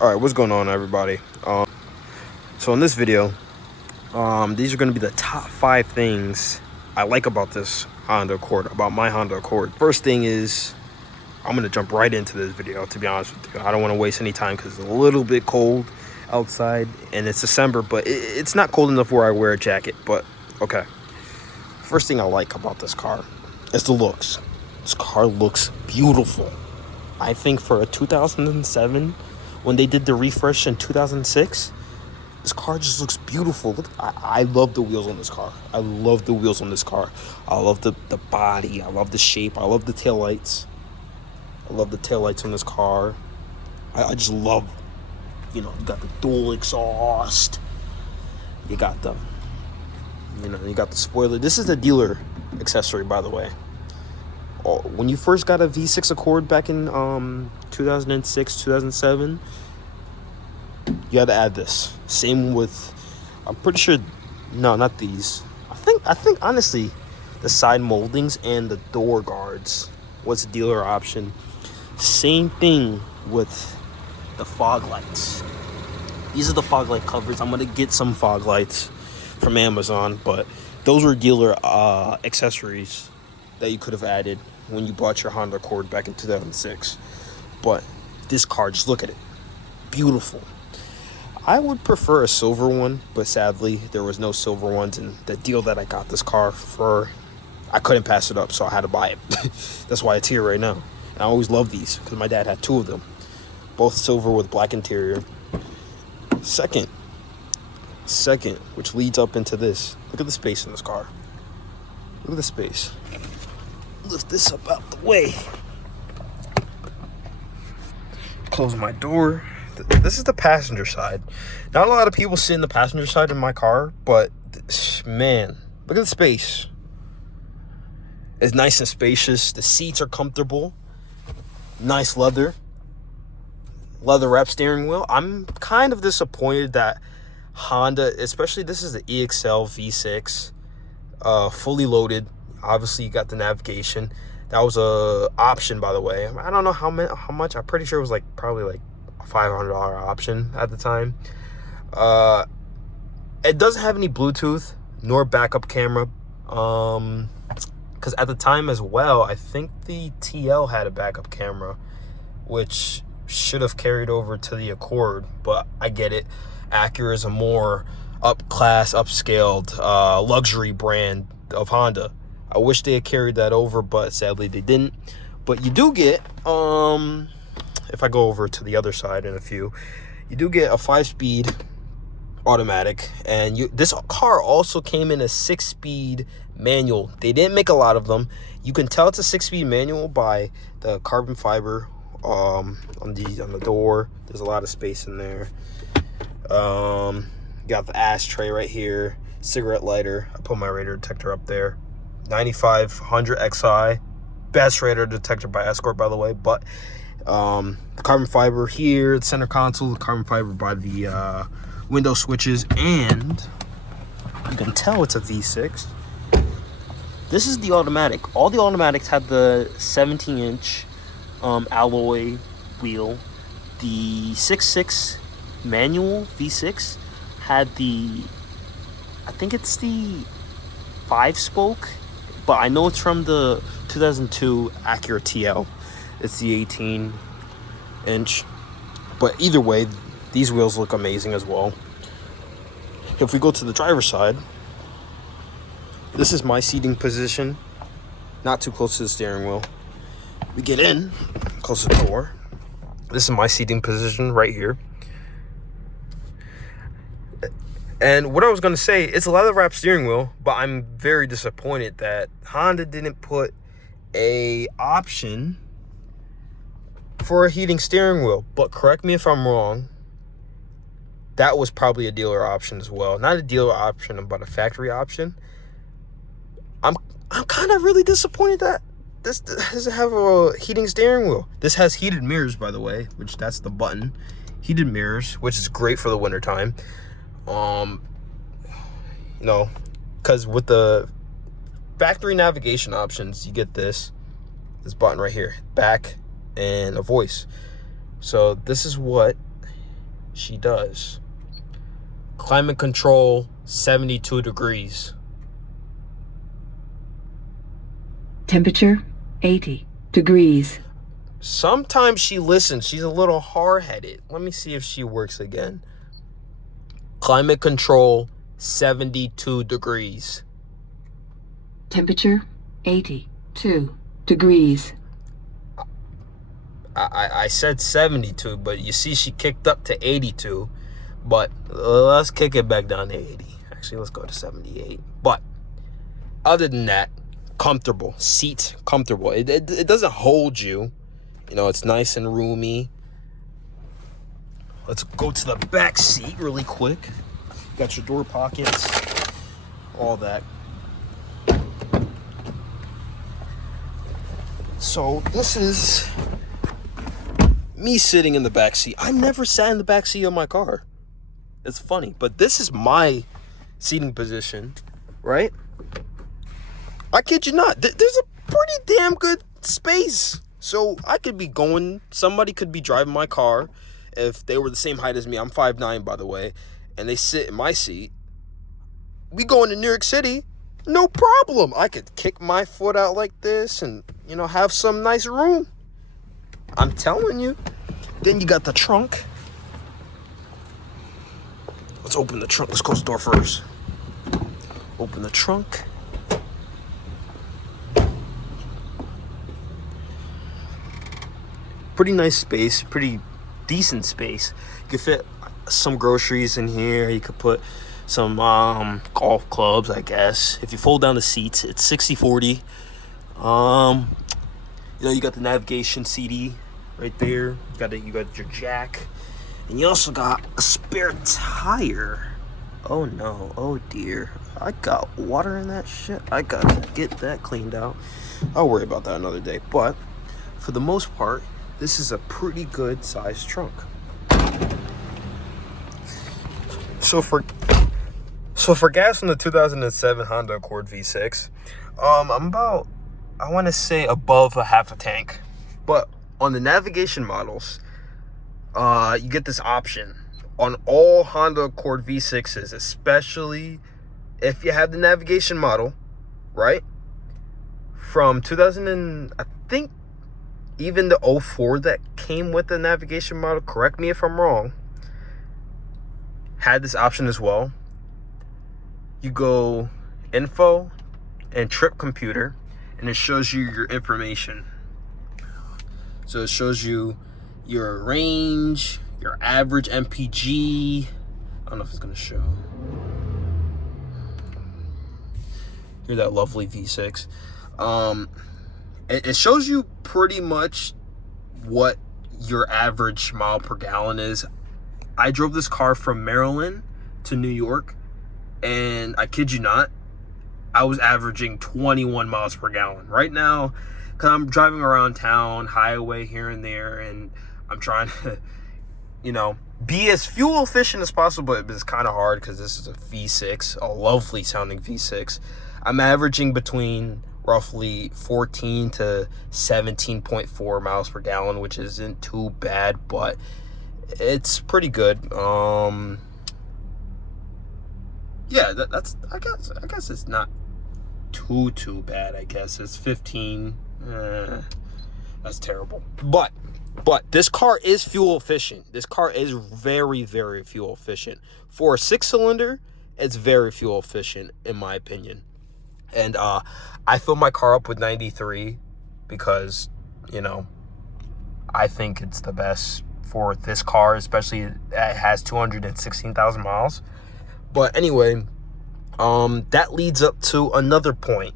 All right, what's going on, everybody? So in this video, these are going to be the top 5 things I like about this Honda Accord, about my Honda Accord. First thing is, I'm going to jump right into this video, to be honest with you. I don't want to waste any time because it's a little bit cold outside, and it's December, but it's not cold enough where I wear a jacket, but okay. First thing I like about this car is the looks. This car looks beautiful. I think for a 2007, when they did the refresh in 2006, this car just looks beautiful. Look, I love the wheels on this car. I love the wheels on this car. I love the body. I love the shape. I love the taillights. I love the taillights on this car. I just love, you got the dual exhaust. You got the spoiler. This is the dealer accessory, by the way. When you first got a V6 Accord back in 2006, 2007, you had to add this. Same with, I'm pretty sure, no, not these. I think honestly, the side moldings and the door guards was a dealer option. Same thing with the fog lights. These are the fog light covers. I'm gonna get some fog lights from Amazon, but those were dealer accessories that you could have added when you bought your Honda Accord back in 2006. But this car, just look at it. Beautiful. I would prefer a silver one, but sadly, there was no silver ones, and the deal that I got this car for, I couldn't pass it up, so I had to buy it. That's why it's here right now. And I always loved these, because my dad had 2 of them. Both silver with black interior. Second, which leads up into this. Look at the space in this car. Look at the space. Lift this up out the way. Close my door. This is the passenger side. Not a lot of people sit in the passenger side in my car, but man, look at the space. It's nice and spacious. The seats are comfortable. Nice leather wrap steering wheel. I'm kind of disappointed that Honda, especially this is the EXL V6, fully loaded. Obviously, you got the navigation. That was a option, by the way. I don't know how much. I'm pretty sure it was probably a $500 option at the time. It doesn't have any Bluetooth nor backup camera. Because at the time as well, I think the TL had a backup camera, which should have carried over to the Accord. But I get it. Acura is a more upscaled luxury brand of Honda. I wish they had carried that over, but sadly they didn't. But you do get, if I go over to the other side in a few, you do get a 5-speed automatic. And this car also came in a 6-speed manual. They didn't make a lot of them. You can tell it's a 6-speed manual by the carbon fiber on the door. There's a lot of space in there. Got the ashtray right here, cigarette lighter. I put my radar detector up there. 9500 XI, best radar detector by Escort, by the way. But the carbon fiber here, the center console, the carbon fiber by the window switches, and you can tell it's a V6. This is the automatic. All the automatics had the 17-inch alloy wheel. The 6.6 manual V6 had the, I think it's the 5-spoke, but I know it's from the 2002 Acura TL. It's the 18-inch. But either way, these wheels look amazing as well. If we go to the driver's side, this is my seating position. Not too close to the steering wheel. We get in, close to the door. This is my seating position right here. And what I was going to say, it's a leather wrap steering wheel, but I'm very disappointed that Honda didn't put a option for a heating steering wheel. But correct me if I'm wrong, that was probably a dealer option as well. Not a dealer option, but a factory option. I'm kind of really disappointed that this doesn't have a heating steering wheel. This has heated mirrors, by the way, which that's the button. Heated mirrors, which is great for the wintertime. Because with the factory navigation options, you get this button right here, back, and a voice. So this is what She does. Climate control, 72 degrees. Temperature, 80 degrees. Sometimes she listens. She's a little hard-headed. Let me see if she works again. Climate control, 72 degrees. Temperature, 82 degrees. I said 72, but you see she kicked up to 82. But let's kick it back down to 80. Actually, let's go to 78. But other than that, comfortable. Seats, comfortable. It doesn't hold you. You know, it's nice and roomy. Let's go to the back seat really quick. Got your door pockets, all that. So this is me sitting in the back seat. I never sat in the back seat of my car. It's funny, but this is my seating position, right? I kid you not. There's a pretty damn good space. So I could be going, somebody could be driving my car. If they were the same height as me, I'm 5'9", by the way, and they sit in my seat. We going to New York City, no problem. I could kick my foot out like this and, you know, have some nice room. I'm telling you. Then you got the trunk. Let's open the trunk. Let's close the door first. Open the trunk. Pretty nice space. Pretty decent space. You could fit some groceries in here. You could put some golf clubs, I guess. If you fold down the seats, it's 60/40. You know, you got the navigation CD right there. You got your jack. And you also got a spare tire. Oh no, oh dear. I got water in that shit. I got to get that cleaned out. I'll worry about that another day. But for the most part, this is a pretty good sized trunk. So for gas on the 2007 Honda Accord V6, I'm about, I want to say above a half a tank. But on the navigation models, you get this option on all Honda Accord V6s, especially if you have the navigation model, right? From 2000 and I think even the 04 that came with the navigation model, correct me if I'm wrong, had this option as well. You go info and trip computer, and it shows you your information. So it shows you your range, your average MPG. I don't know if it's gonna show. Here's that lovely V6. It shows you pretty much what your average mile per gallon is. I drove this car from Maryland to New York, and I kid you not, I was averaging 21 miles per gallon. Right now, because I'm driving around town, highway here and there, and I'm trying to, you know, be as fuel efficient as possible. It's kind of hard because this is a V6, a lovely sounding V6. I'm averaging between roughly 14 to 17.4 miles per gallon, which isn't too bad, but it's pretty good. Yeah, that's I guess it's not too bad. I guess it's 15. That's terrible. But this car is fuel efficient. This car is very, very fuel efficient. For a 6-cylinder, it's very fuel efficient in my opinion. And I filled my car up with 93 because, you know, I think it's the best for this car, especially it has 216,000 miles. But anyway, that leads up to another point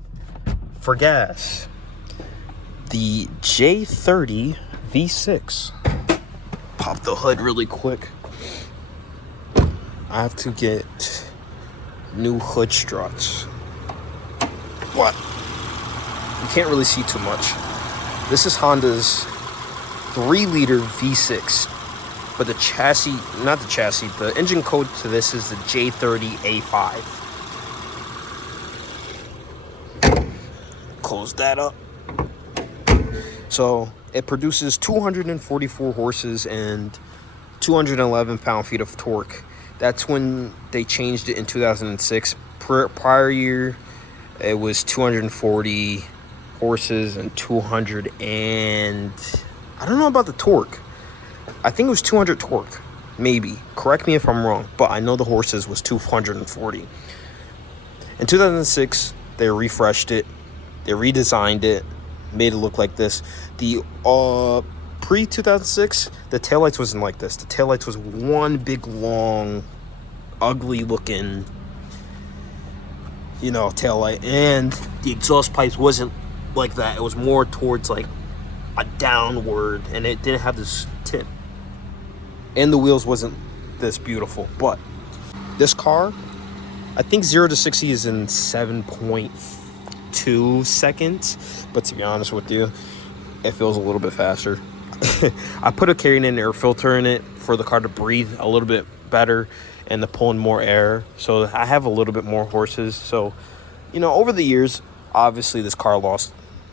for gas. The J30 V6. Pop the hood really quick. I have to get new hood struts. What? You can't really see too much. This is Honda's 3-liter V6. But the chassis, not the chassis, the engine code to this is the J30A5. Close that up. So it produces 244 horses and 211 pound-feet of torque. That's when they changed it in 2006. Prior year, it was 240 horses and 200 and... I don't know about the torque. I think it was 200 torque, maybe. Correct me if I'm wrong, but I know the horses was 240. In 2006, they refreshed it. They redesigned it, made it look like this. The pre-2006, the taillights wasn't like this. The taillights was one big, long, ugly-looking, taillight. And the exhaust pipes wasn't like that. It was more towards, like, a downward, and it didn't have this tip. And the wheels wasn't this beautiful. But this car, I think 0 to 60 is in 7.2 seconds. But to be honest with you, it feels a little bit faster. I put a carrying air filter in it for the car to breathe a little bit better and to pull in more air. So I have a little bit more horses. So, over the years, obviously this car lost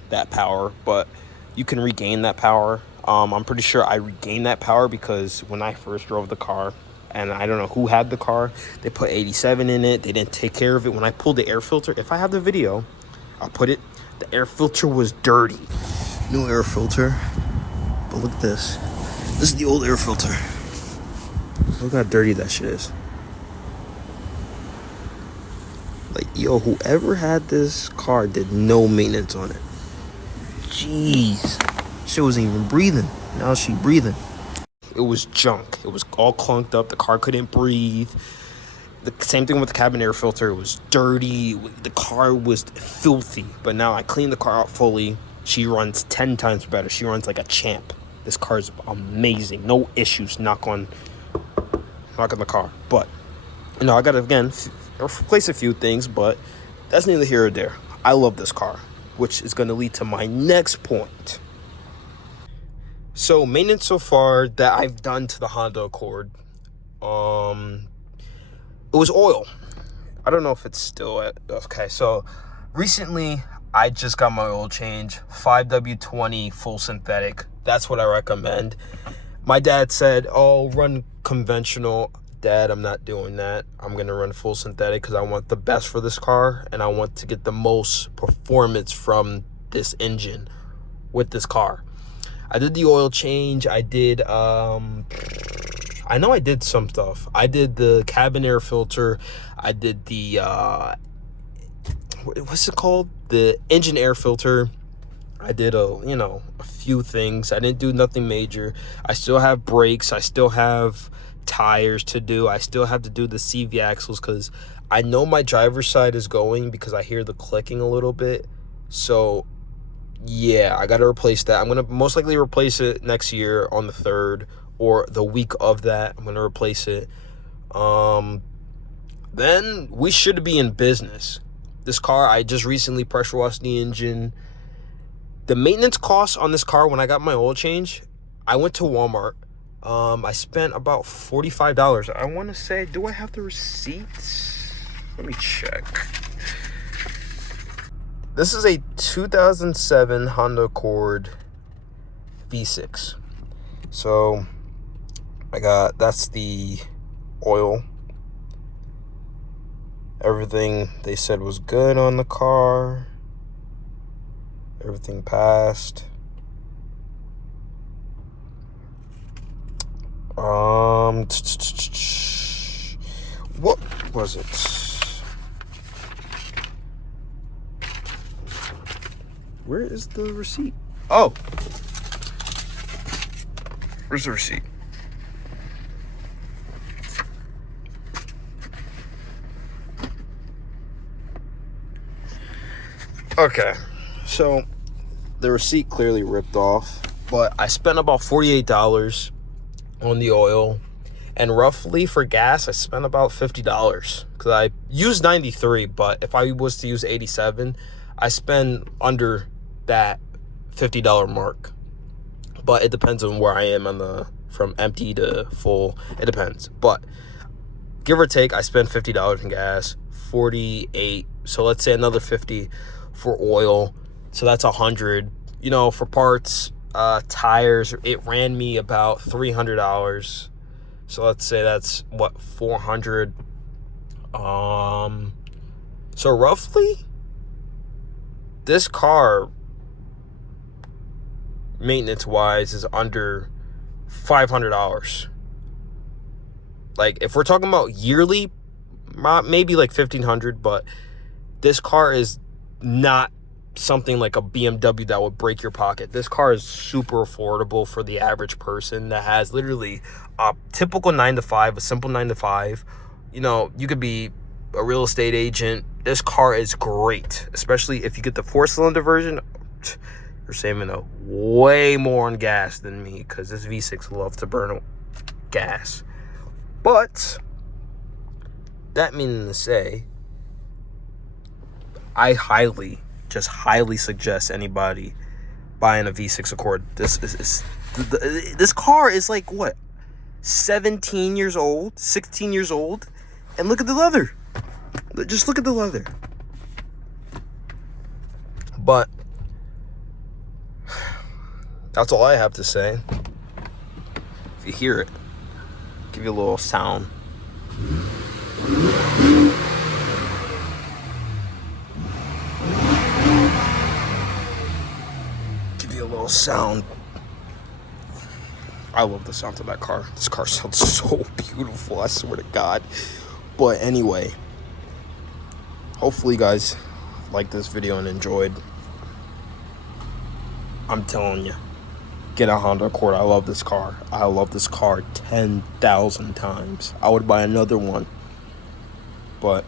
that power, but you can regain that power. I'm pretty sure I regained that power because when I first drove the car, and I don't know who had the car, they put 87 in it. They didn't take care of it. When I pulled the air filter, if I have the video, I'll put it. The air filter was dirty. New air filter. But look at this. This is the old air filter. Look how dirty that shit is. Like, whoever had this car did no maintenance on it. Jeez. She wasn't even breathing. Now she breathing. It was junk. It was all clunked up. The car couldn't breathe. The same thing with the cabin air filter. It was dirty. The car was filthy. But now I cleaned the car out fully. She runs 10 times better. She runs like a champ. This car is amazing. No issues. Knock on the car. But, I got to, again, replace a few things. But that's neither here or there. I love this car, which is going to lead to my next point. So, maintenance so far that I've done to the Honda Accord, it was oil. I don't know if it's still at... Okay, so recently I just got my oil change, 5W20 full synthetic. That's what I recommend. My dad said, run conventional. Dad, I'm not doing that. I'm going to run full synthetic because I want the best for this car, and I want to get the most performance from this engine with this car. I did the oil change. I did, I know I did some stuff. I did the cabin air filter. I did the, what's it called? The engine air filter. I did a few things. I didn't do nothing major. I still have brakes. I still have tires to do. I still have to do the CV axles because I know my driver's side is going because I hear the clicking a little bit. So, yeah, I got to replace that. I'm going to most likely replace it next year on the 3rd or the week of that. I'm going to replace it. Then we should be in business. This car, I just recently pressure washed the engine. The maintenance costs on this car when I got my oil change, I went to Walmart. I spent about $45. I want to say, do I have the receipts? Let me check. This is a 2007 Honda Accord V6. So, that's the oil. Everything they said was good on the car. Everything passed. What was it? Where is the receipt? Oh. Where's the receipt? Okay. So, the receipt clearly ripped off, but I spent about $48 on the oil, and roughly for gas, I spent about $50 because I used 93, but if I was to use 87, I spend under that $50 mark. But it depends on where I am from empty to full. It depends, but give or take, I spend $50 in gas, 48. So let's say another 50 for oil. So that's 100. For parts, tires, it ran me about $300. So let's say that's what, 400. So roughly, this car, maintenance wise, is under $500. Like, if we're talking about yearly, maybe like 1,500, but this car is not something like a BMW that would break your pocket. This car is super affordable for the average person that has literally a typical 9 to 5, a simple 9 to 5. You know, you could be a real estate agent. This car is great, especially if you get the 4-cylinder version. You're saving a way more on gas than me, because this V6 loves to burn gas. But that meaning to say, I highly suggest anybody buying a V6 Accord. This car is like, what, 17 years old, 16 years old, and look at the leather. Just look at the leather. But that's all I have to say. If you hear it, give you a little sound. Give you a little sound. I love the sound of that car. This car sounds so beautiful, I swear to God. But anyway, hopefully you guys liked this video and enjoyed. I'm telling you, get a Honda Accord. I love this car. I love this car 10,000 times. I would buy another one. But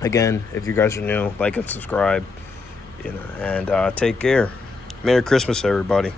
again, if you guys are new, like and subscribe, and take care. Merry Christmas, everybody.